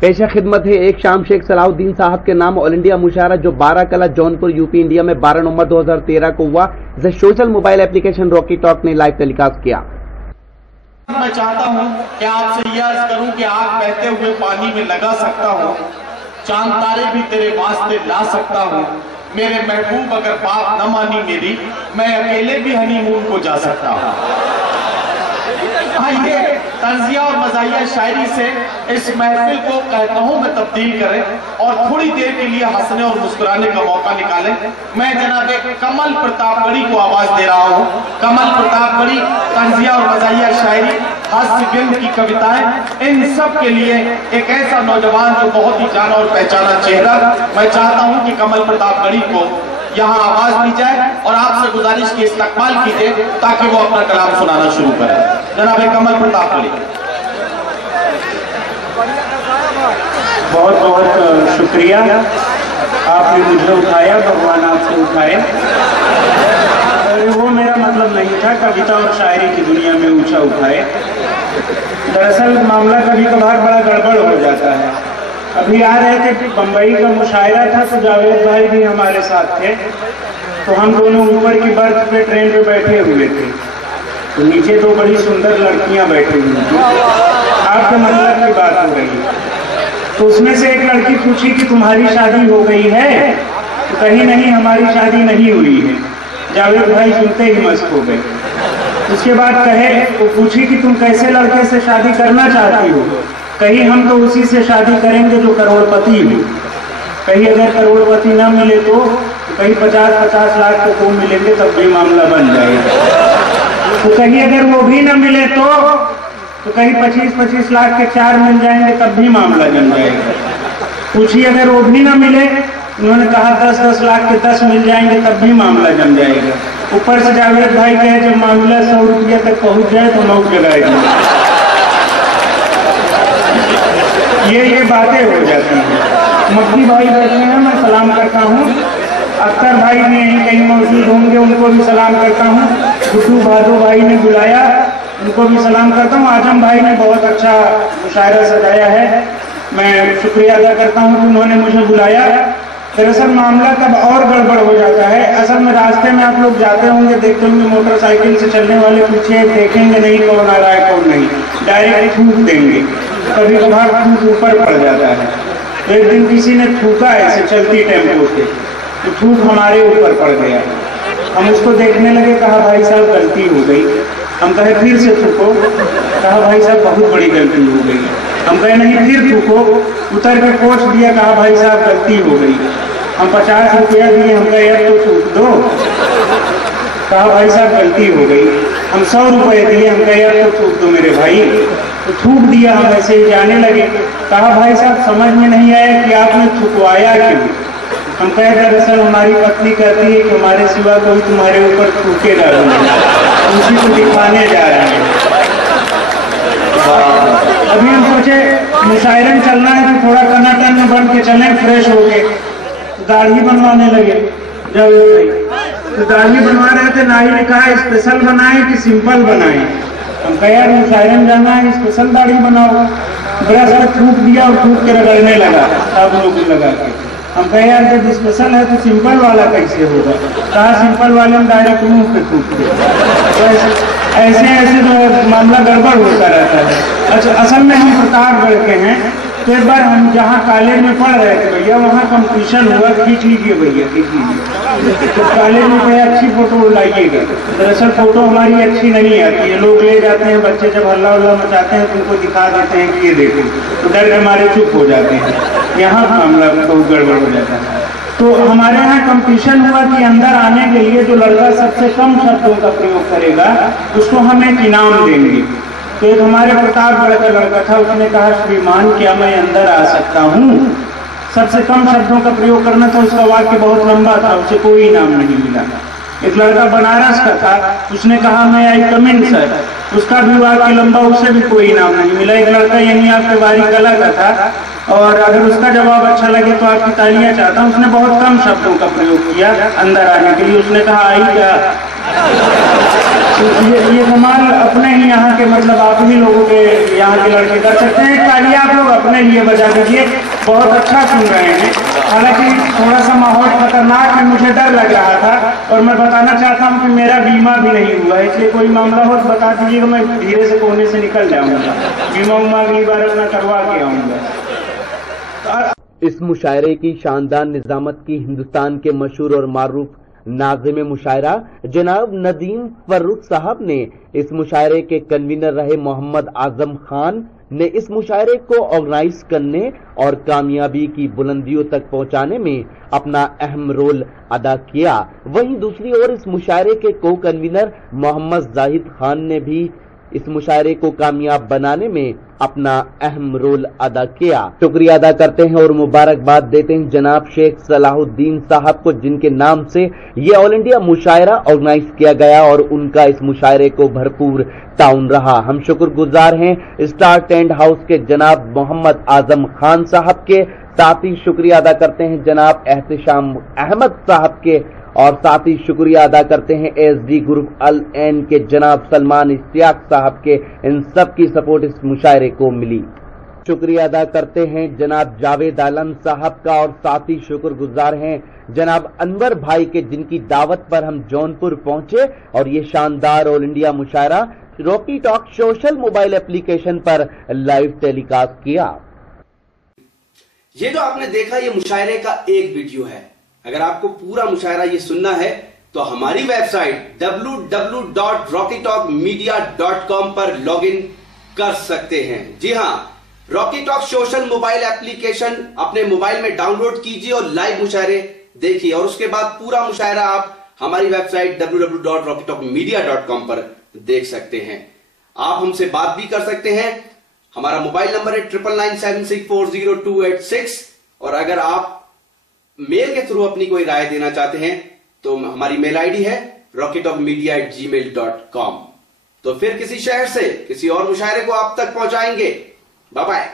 पेशा खिदमत है एक शाम शेख सलाहुद्दीन साहब के नाम ऑल इंडिया मुशायरा जो 12 कला जौनपुर यूपी इंडिया में 12 नवंबर 2013 को हुआ, जिसे social mobile application Rocky talk ने लाइव टेलीकास्ट किया। मैं चाहता हूं कि आपसे यह अर्ज करूं कि आग बहते हुए पानी में लगा सकता हूं, चांद तारे भी तेरे वास्ते ला सकता हूं, मेरे महबूब अगर बात न मानी मेरी, मैं अकेले भी हनीमून को जा सकता हूं। आइए तंजिया और मज़ाहिया शायरी से इस महफिल को कहता हूं मैं तब्दील करें और थोड़ी देर के लिए हंसने और मुस्कुराने का मौका निकालें। मैं जनाब कमल प्रतापगढ़ी को आवाज दे रहा हूं। कमल प्रतापगढ़ी, तंजिया और मज़ाहिया शायरी, हास्य फिल्म की कविताएं, इन सब के लिए एक ऐसा नौजवान जो बहुत ही जाना और पहचाना चेहरा, मैं चाहता हूं कि कमल प्रतापगढ़ी को यहाँ आवाज दी जाए और आपसे गुजारिश की इस्तकबाल कीजिए ताकि वो अपना कलाम सुनाना शुरू करें। जनाब कमल प्रतापगढ़ी। बहुत बहुत शुक्रिया, आपने मुझे उठाया, भगवान आपसे उठाए। वो मेरा मतलब नहीं था कविता और शायरी की दुनिया में ऊंचा उठाए। दरअसल मामला कभी कभार बड़ा गड़बड़ हो जाता है। अभी आ रहे थे, बम्बई का मुशायरा था तो जावेद भाई भी हमारे साथ थे, तो हम दोनों ऊपर की बर्थ पे ट्रेन पे बैठे हुए थे, तो नीचे दो बड़ी सुंदर लड़कियां बैठी हुई थी। आपके मतलब की बात हो रही है, तो उसमें से एक लड़की पूछी कि तुम्हारी शादी हो गई है? तो कहीं नहीं, हमारी शादी नहीं हुई है। जावेद भाई सुनते ही मस्त हो गए। उसके बाद कहे, वो पूछी कि तुम कैसे लड़के से शादी करना चाहती हो? कहीं हम तो उसी से शादी करेंगे जो करोड़पति हो। कहीं अगर करोड़पति ना मिले तो कहीं 50-50 लाख को तो मिलेंगे तब भी मामला बन जाएगा। तो कहीं अगर वो भी ना मिले तो कहीं 25-25 लाख के 4 मिल जाएंगे तब भी मामला जम जाएगा। पूछिए अगर वो भी ना मिले, उन्होंने कहा 10-10 लाख के 10 मिल जाएंगे तब भी मामला जम जाएगा। ऊपर से जावेद भाई कहे जब मामला 100 रुपया तक पहुंच जाए तो नौक जगाएगा। ये बातें हो जाती हैं। मक्की भाई बैठे हैं, मैं सलाम करता हूँ। अख्तर भाई भी यहीं कहीं मौजूद होंगे, उनको भी सलाम करता हूँ। गुड्डू भादो भाई ने बुलाया, उनको भी सलाम करता हूँ। आजम भाई ने बहुत अच्छा मुशायरा सजाया है, मैं शुक्रिया अदा करता हूँ कि उन्होंने मुझे बुलाया। दरअसल मामला तब और गड़बड़ हो जाता है। असल में रास्ते में आप लोग जाते होंगे, देखते होंगे मोटरसाइकिल से चलने वाले पीछे देखेंगे नहीं कौन आ रहा है कौन नहीं, डायरेक्ट थूक देंगे। कभी कभार थूक ऊपर पड़ जाता है। तो एक दिन किसी ने थूका ऐसे चलती टेम्पो से, तो थूक हमारे ऊपर पड़ गया। हम उसको देखने लगे, कहा भाई साहब गलती हो गई। हम कहे फिर से थूको, कहा भाई साहब बहुत बड़ी गलती हो गई। हम कहे नहीं फिर थूको, उतर के पोंछ दिया, कहा भाई साहब गलती हो गई। हम 50 रुपया दिए, हम कहे यार तो थूक दो, कहा भाई साहब गलती हो गई। हम 100 रुपये दिए, हम कहे यार तो थूक दो मेरे भाई, तो थूक दिया। हम ऐसे ही जाने लगे, कहा भाई साहब समझ में नहीं आया कि आपने थूकवाया क्यों? हम कहे दरअसल हमारी पत्नी कहती है कि हमारे सिवा कोई तुम्हारे ऊपर थूकेगा नहीं, उसी को दिखाने जा रहे हैं। अभी हम सोचे मुशायरन चलना है तो थोड़ा टनाटन में बन के चलें, फ्रेश हो के। दाढ़ी बनवाने लगे जब तो दाढ़ी बनवा रहे थे, नाई ने कहा स्पेशल बनाए कि सिंपल बनाए? हम कहे यार मुशायरन जाना है, स्पेशल दाढ़ी बनाओ। ब्रश में थूक दिया और थूक के रगड़ने लगा साबुनों को लगा के। हम कहे यार जब स्पेशल है तो सिंपल वाला कैसे होगा? कहा सिंपल वाले में डायरेक्ट मुंह पे थूक दिया। तो ऐसे तो मामला गड़बड़ होता रहता है। अच्छा, असल में हम प्रतापगढ़ के हैं, तो एक बार हम जहाँ कॉलेज में पढ़ रहे थे भैया, वहाँ कंपटीशन हुआ, खींच लीजिए भैया, खींच लीजिए। तो कॉलेज में कोई अच्छी फोटो लाइएगा। दरअसल फोटो हमारी अच्छी नहीं आती है, लोग ले जाते हैं, बच्चे जब हल्ला उल्ला मचाते हैं तो उनको दिखा देते हैं कि ये देखो, तो डर हमारे चुप हो जाते हैं। यहाँ मामला बहुत गड़बड़ हो जाता है। तो हमारे यहाँ कंपटीशन हुआ कि अंदर आने के लिए जो लड़का सबसे कम शब्दों का प्रयोग करेगा उसको हम एक इनाम देंगे। तो एक हमारे प्रतापगढ़ का लड़का था, उसने कहा श्रीमान क्या मैं अंदर आ सकता हूँ? सबसे कम शब्दों का प्रयोग करना था, उसका वाक्य बहुत लंबा था, उसे कोई इनाम नहीं मिला। एक लड़का बनारस का था, उसने कहा मैं आई कम इन सर, उसका भी वाक्य लंबा, उसे भी कोई इनाम नहीं मिला। एक लड़का यहीं आपके बारी कला का था, और अगर उसका जवाब अच्छा लगे तो आपकी तालियां चाहता हूँ। उसने बहुत कम शब्दों का प्रयोग किया अंदर आने के लिए। उसने कहा आई क्या? ये कमाल अपने ही यहाँ के, मतलब आप ही लोगों के यहाँ के लड़के कर सकते हैं। तालियां आप लोग अपने लिए बजा दीजिए, बहुत अच्छा सुन रहे हैं। हालांकि थोड़ा सा माहौल खतरनाक है, मुझे डर लग रहा था, और मैं बताना चाहता हूँ कि मेरा बीमा भी नहीं हुआ, इसलिए कोई मामला हो तो बता दीजिएगा, मैं धीरे से कोने से निकल जाऊंगा, बीमा उमा अगली बार अपना करवा के आऊंगा। इस मुशायरे की शानदार निजामत की हिंदुस्तान के मशहूर और मारूफ नाज़िम मुशायरा जनाब नदीम फर्रुख साहब ने इस मुशायरे के कन्वीनर रहे मोहम्मद आजम खान ने इस मुशायरे को ऑर्गेनाइज करने और कामयाबी की बुलंदियों तक पहुंचाने में अपना अहम रोल अदा किया। वहीं दूसरी ओर इस मुशायरे के को कन्वीनर मोहम्मद जाहिद खान ने भी इस मुशायरे को कामयाब बनाने में अपना अहम रोल अदा किया। शुक्रिया अदा करते हैं और मुबारकबाद देते हैं जनाब शेख सलाहुद्दीन साहब को, जिनके नाम से ये ऑल इंडिया मुशायरा ऑर्गेनाइज किया गया और उनका इस मुशायरे को भरपूर ताउन रहा। हम शुक्रगुजार हैं स्टार टेंट हाउस के जनाब मोहम्मद आजम खान साहब के, साथ ही शुक्रिया अदा करते हैं जनाब एहतिशाम अहमद साहब के, और साथ ही शुक्रिया अदा करते हैं एसडी ग्रुप अल एन के जनाब सलमान इश्तियाक साहब के। इन सब की सपोर्ट इस मुशायरे को मिली। शुक्रिया अदा करते हैं जनाब जावेद आलम साहब का, और साथ ही शुक्रगुजार हैं जनाब अनवर भाई के, जिनकी दावत पर हम जौनपुर पहुंचे और ये शानदार all India mushaira Rocky Talk social mobile application पर लाइव टेलीकास्ट किया। ये जो आपने देखा ये मुशायरे का एक वीडियो है। अगर आपको पूरा मुशायरा ये सुनना है तो हमारी वेबसाइट www.rockytalkmedia.com पर लॉगिन कर सकते हैं। जी हां, Rocky Talk social mobile application अपने मोबाइल में डाउनलोड कीजिए और लाइव मुशायरे देखिए, और उसके बाद पूरा मुशायरा आप हमारी वेबसाइट www.rockytalkmedia.com पर देख सकते हैं। आप हमसे बात भी कर सकते हैं। हमारा मोबाइल नंबर है 9997640286, और अगर आप मेल के थ्रू अपनी कोई राय देना चाहते हैं तो हमारी मेल आईडी है rockytalkmedia@gmail.com। तो फिर किसी शहर से किसी और मुशायरे को आप तक पहुंचाएंगे। Bye bye.